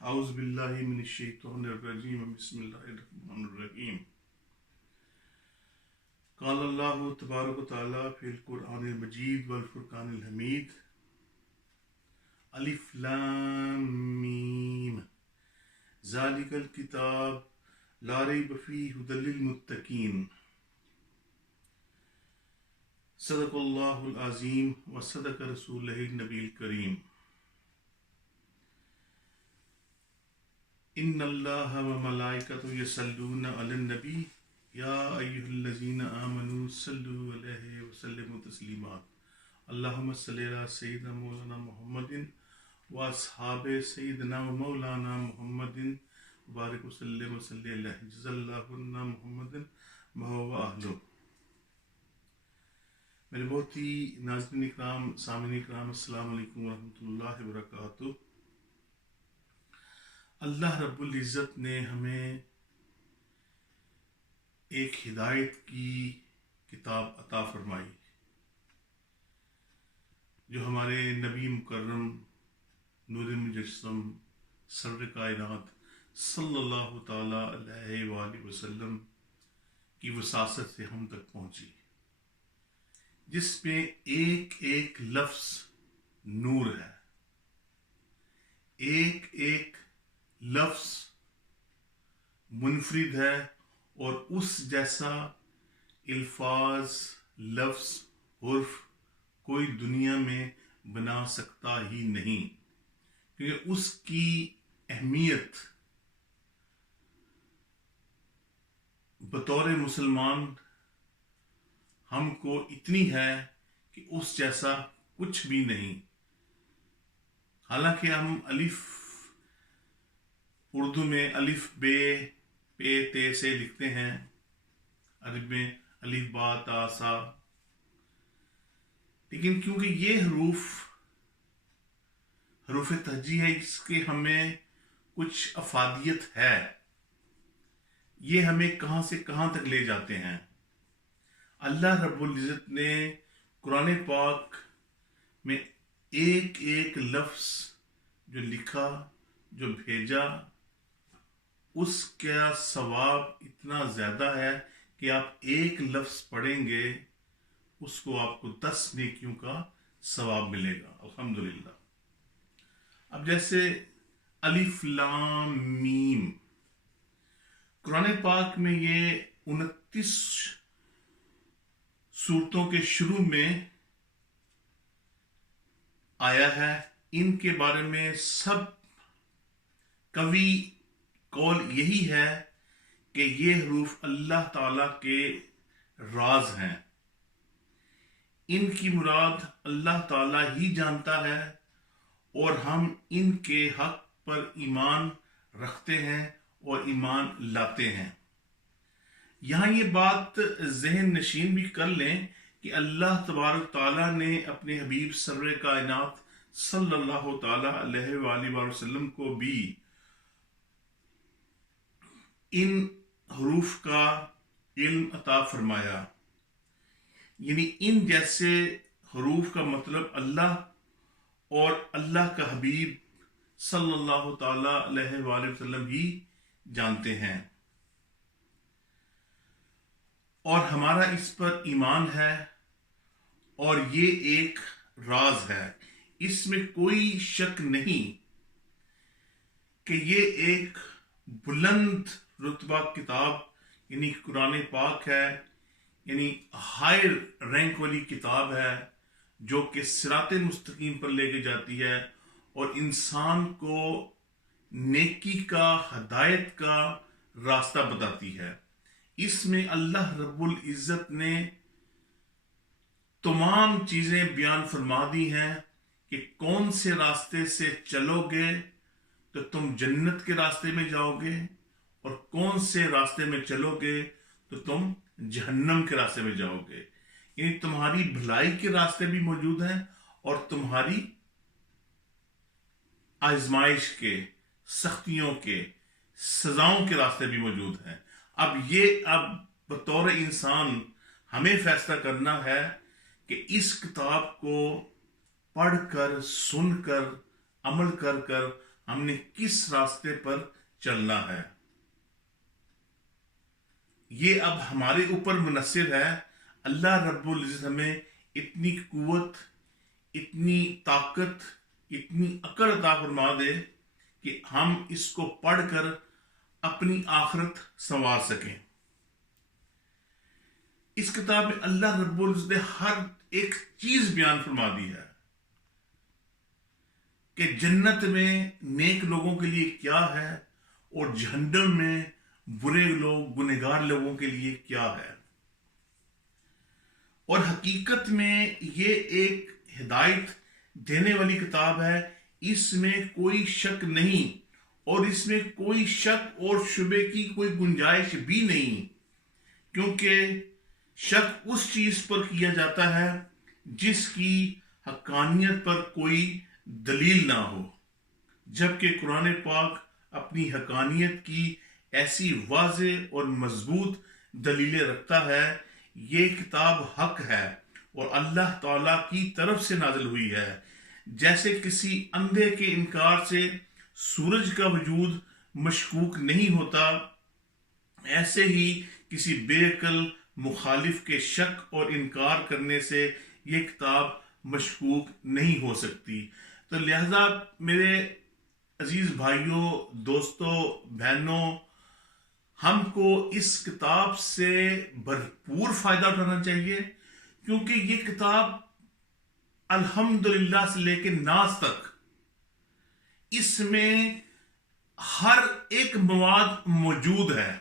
اعوذ باللہ من الشیطان الرجیم بسم اللہ الرحمن الرحیم قال اللہ تبارک و تعالی فی القرآن المجید والفرقان الحمید الف لام میم ذالک الکتاب لا ریب فیہ ھدی للمتقین صدق اللہ العظیم وصدق رسولہ النبی الکریم ان اللہ وملائکتہ یصلون علی النبی یا ایھا الذین آمنوا صلوا علیہ وسلموا تسلیما اللہم صلی علی سیدنا مولانا محمد واصحاب سیدنا و مولانا محمد بارک وسلم وصلی علیہ جزا اللہ عنا محمد و اہلہ۔ میرے بہت ہی ناظرین اکرام، سامعین اکرام، السلام علیکم ورحمۃ اللہ وبرکاتہ۔ اللہ رب العزت نے ہمیں ایک ہدایت کی کتاب عطا فرمائی جو ہمارے نبی مکرم نور مجسم سرور کائنات صلی اللہ تعالی علیہ وآلہ وسلم کی وساطت سے ہم تک پہنچی، جس میں ایک ایک لفظ نور ہے، ایک ایک لفظ منفرد ہے، اور اس جیسا الفاظ، لفظ، حرف کوئی دنیا میں بنا سکتا ہی نہیں، کیونکہ اس کی اہمیت بطور مسلمان ہم کو اتنی ہے کہ اس جیسا کچھ بھی نہیں۔ حالانکہ ہم الف اردو میں الف بے پے تے سے لکھتے ہیں، عربی میں الف با تا سا، لیکن کیونکہ یہ حروف تہجی ہے، اس کے ہمیں کچھ افادیت ہے، یہ ہمیں کہاں سے کہاں تک لے جاتے ہیں۔ اللہ رب العزت نے قرآن پاک میں ایک ایک لفظ جو لکھا، جو بھیجا، اس کا ثواب اتنا زیادہ ہے کہ آپ ایک لفظ پڑھیں گے اس کو آپ کو 10 نیکیوں کا ثواب ملے گا، الحمدللہ۔ اب جیسے الف لام میم، قرآن پاک میں یہ 29 سورتوں کے شروع میں آیا ہے۔ ان کے بارے میں سب قوی قول یہی ہے کہ یہ حروف اللہ تعالی کے راز ہیں، ان کی مراد اللہ تعالی ہی جانتا ہے، اور ہم ان کے حق پر ایمان رکھتے ہیں اور ایمان لاتے ہیں۔ یہاں یہ بات ذہن نشین بھی کر لیں کہ اللہ تبارک تعالیٰ نے اپنے حبیب سرور کائنات صلی اللہ تعالیٰ علیہ وآلہ وسلم کو بھی ان حروف کا علم عطا فرمایا، یعنی ان جیسے حروف کا مطلب اللہ اور اللہ کا حبیب صلی اللہ تعالی علیہ وآلہ وسلم ہی جانتے ہیں، اور ہمارا اس پر ایمان ہے، اور یہ ایک راز ہے، اس میں کوئی شک نہیں کہ یہ ایک بلند رتبہ کتاب یعنی قرآن پاک ہے، یعنی ہائر رینک والی کتاب ہے، جو کہ صراط مستقیم پر لے کے جاتی ہے اور انسان کو نیکی کا، ہدایت کا راستہ بتاتی ہے۔ اس میں اللہ رب العزت نے تمام چیزیں بیان فرما دی ہیں کہ کون سے راستے سے چلو گے تو تم جنت کے راستے میں جاؤ گے، اور کون سے راستے میں چلو گے تو تم جہنم کے راستے میں جاؤ گے، یعنی تمہاری بھلائی کے راستے بھی موجود ہیں اور تمہاری آزمائش کے، سختیوں کے، سزاؤں کے راستے بھی موجود ہیں۔ اب بطور انسان ہمیں فیصلہ کرنا ہے کہ اس کتاب کو پڑھ کر، سن کر، عمل کر ہم نے کس راستے پر چلنا ہے، یہ اب ہمارے اوپر منحصر ہے۔ اللہ رب العزت ہمیں اتنی قوت، اتنی طاقت، اتنی عقل عطا فرما دے کہ ہم اس کو پڑھ کر اپنی آخرت سنوار سکیں۔ اس کتاب میں اللہ رب العزت نے ہر ایک چیز بیان فرما دی ہے کہ جنت میں نیک لوگوں کے لیے کیا ہے اور جہنم میں برے لوگ، گنہگار لوگوں کے لیے کیا ہے۔ اور حقیقت میں یہ ایک ہدایت دینے والی کتاب ہے، اس میں کوئی شک نہیں، اور اس میں کوئی شک اور شبے کی کوئی گنجائش بھی نہیں، کیونکہ شک اس چیز پر کیا جاتا ہے جس کی حقانیت پر کوئی دلیل نہ ہو، جبکہ قرآن پاک اپنی حقانیت کی ایسی واضح اور مضبوط دلیلیں رکھتا ہے۔ یہ کتاب حق ہے اور اللہ تعالی کی طرف سے نازل ہوئی ہے۔ جیسے کسی اندھے کے انکار سے سورج کا وجود مشکوک نہیں ہوتا، ایسے ہی کسی بے عقل مخالف کے شک اور انکار کرنے سے یہ کتاب مشکوک نہیں ہو سکتی۔ تو لہذا میرے عزیز بھائیوں، دوستوں، بہنوں، ہم کو اس کتاب سے بھرپور فائدہ اٹھانا چاہیے، کیونکہ یہ کتاب الحمدللہ سے لے کے ناز تک اس میں ہر ایک مواد موجود ہے۔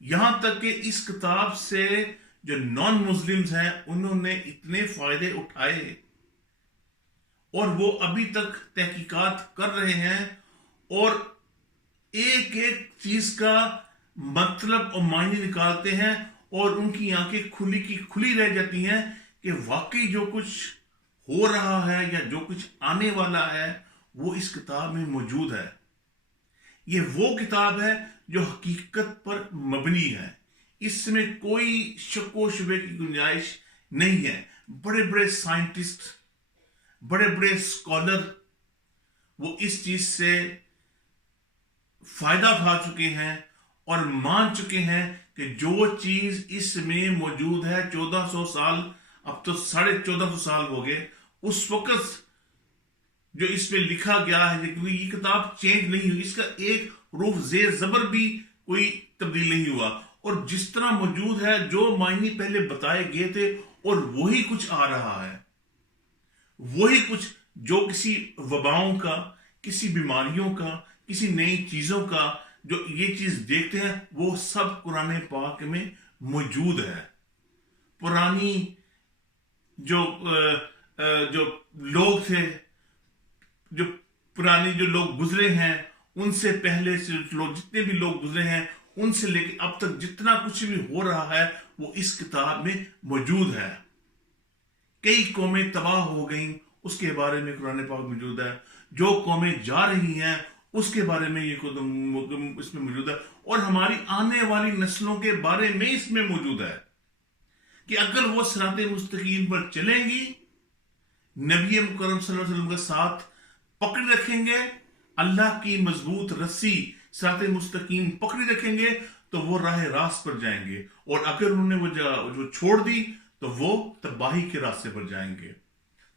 یہاں تک کہ اس کتاب سے جو نان مسلمز ہیں انہوں نے اتنے فائدے اٹھائے اور وہ ابھی تک تحقیقات کر رہے ہیں، اور ایک ایک چیز کا مطلب اور معنی نکالتے ہیں، اور ان کی آنکھیں کھلی کی کھلی رہ جاتی ہیں کہ واقعی جو کچھ ہو رہا ہے یا جو کچھ آنے والا ہے وہ اس کتاب میں موجود ہے۔ یہ وہ کتاب ہے جو حقیقت پر مبنی ہے، اس میں کوئی شک و شبے کی گنجائش نہیں ہے۔ بڑے بڑے سائنٹسٹ، بڑے بڑے اسکالر وہ اس چیز سے فائدہ اٹھا چکے ہیں اور مان چکے ہیں کہ جو چیز اس میں موجود ہے 1400 سال، اب تو 1450 سال ہو گئے، اس وقت جو اس میں لکھا گیا ہے، یہ کتاب چینج نہیں ہوئی، اس کا ایک حروف زیر زبر بھی کوئی تبدیل نہیں ہوا، اور جس طرح موجود ہے، جو معنی پہلے بتائے گئے تھے اور وہی کچھ آ رہا ہے، وہی کچھ جو کسی وباؤں کا، کسی بیماریوں کا، کسی نئی چیزوں کا جو یہ چیز دیکھتے ہیں وہ سب قرآن پاک میں موجود ہے۔ پرانی جو لوگ تھے، جو پرانے جو لوگ گزرے ہیں، ان سے پہلے سے لوگ جتنے بھی لوگ گزرے ہیں، ان سے لے کے اب تک جتنا کچھ بھی ہو رہا ہے وہ اس کتاب میں موجود ہے۔ کئی قومیں تباہ ہو گئیں، اس کے بارے میں قرآن پاک موجود ہے۔ جو قومیں جا رہی ہیں اس کے بارے میں یہ اس میں موجود ہے، اور ہماری آنے والی نسلوں کے بارے میں اس میں موجود ہے کہ اگر وہ صراط مستقیم پر چلیں گی، نبی مکرم صلی اللہ علیہ وسلم کا ساتھ پکڑ رکھیں گے، اللہ کی مضبوط رسی صراط مستقیم پکڑی رکھیں گے، تو وہ راہ راست پر جائیں گے، اور اگر انہوں نے وہ جگہ چھوڑ دی تو وہ تباہی کے راستے پر جائیں گے۔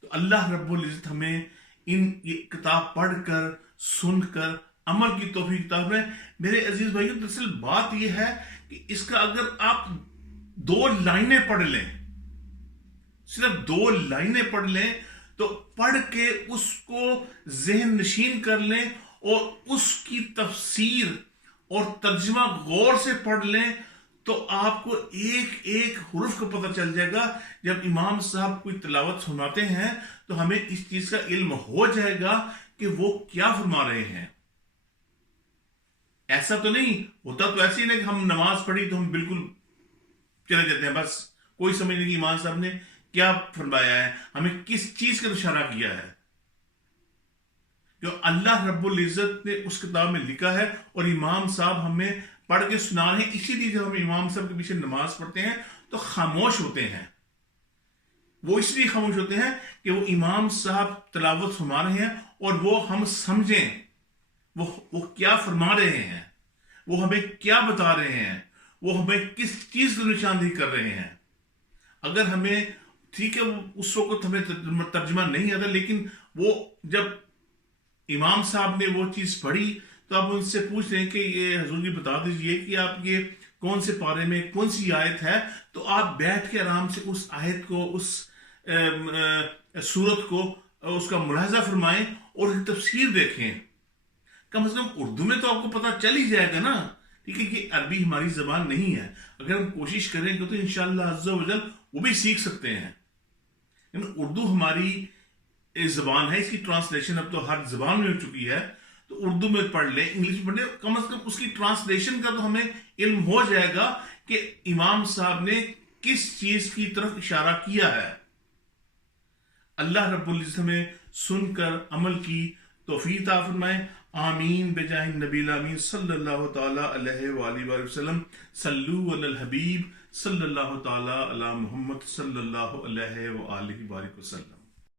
تو اللہ رب العزت ہمیں یہ کتاب پڑھ کر، سن کر عمل کی توفیق عطا فرمائے۔ میرے عزیز بھائیوں، دراصل بات یہ ہے کہ اس کا اگر آپ 2 لائنیں پڑھ لیں، صرف 2 لائنیں پڑھ لیں، تو پڑھ کے اس کو ذہن نشین کر لیں اور اس کی تفسیر اور ترجمہ غور سے پڑھ لیں، تو آپ کو ایک ایک حرف کا پتہ چل جائے گا۔ جب امام صاحب کوئی تلاوت سناتے ہیں تو ہمیں اس چیز کا علم ہو جائے گا کہ وہ کیا فرما رہے ہیں۔ ایسا تو نہیں ہوتا، تو ایسے ہی نہیں کہ ہم نماز پڑھی تو ہم بالکل چلے جاتے ہیں، بس کوئی سمجھ نہیں کہ امام صاحب نے کیا فرمایا ہے، ہمیں کس چیز کا اشارہ کیا ہے۔ جو اللہ رب العزت نے اس کتاب میں لکھا ہے اور امام صاحب ہمیں پڑھ کے سنا رہے ہیں، اسی لیے جب ہم امام صاحب کے پیچھے نماز پڑھتے ہیں تو خاموش ہوتے ہیں۔ وہ اس لیے خاموش ہوتے ہیں کہ وہ امام صاحب تلاوت فرما رہے ہیں اور وہ ہم سمجھیں وہ کیا فرما رہے ہیں، وہ ہمیں کیا بتا رہے ہیں، وہ ہمیں کس چیز کی نشاندہی کر رہے ہیں. اگر ہمیں ٹھیک ہے اس وقت ہمیں ترجمہ نہیں آتا، لیکن وہ جب امام صاحب نے وہ چیز پڑھی تو آپ ان سے پوچھ رہے ہیں کہ یہ حضور جی بتا دیجئے کہ آپ یہ کون سے پارے میں کون سی آیت ہے، تو آپ بیٹھ کے آرام سے اس آیت کو، اس سورت کو، اس کا ملاحظہ فرمائیں اور اس کی تفسیر دیکھیں. کم از کم اردو میں تو آپ کو پتہ چل ہی جائے گا نا. ٹھیک ہے، یہ عربی ہماری زبان نہیں ہے، اگر ہم کوشش کریں گے تو انشاءاللہ عز و جل وہ بھی سیکھ سکتے ہیں. اردو ہماری زبان ہے، اس کی ٹرانسلیشن اب تو ہر زبان میں ہو چکی ہے، تو اردو میں پڑھ لیں، انگلش میں پڑھ لیں، کم از کم اس کی ٹرانسلیشن کا تو ہمیں علم ہو جائے گا کہ امام صاحب نے کس چیز کی طرف اشارہ کیا ہے. اللہ رب العزت ہمیں سن کر عمل کی توفیق عطا فرمائے. آمین بجاہ النبی الامین صلی اللہ تعالی علیہ وآلہ وسلم. صلو علی الحبیب صلی اللہ تعالی علی محمد صلی اللہ علیہ وآلہ وسلم.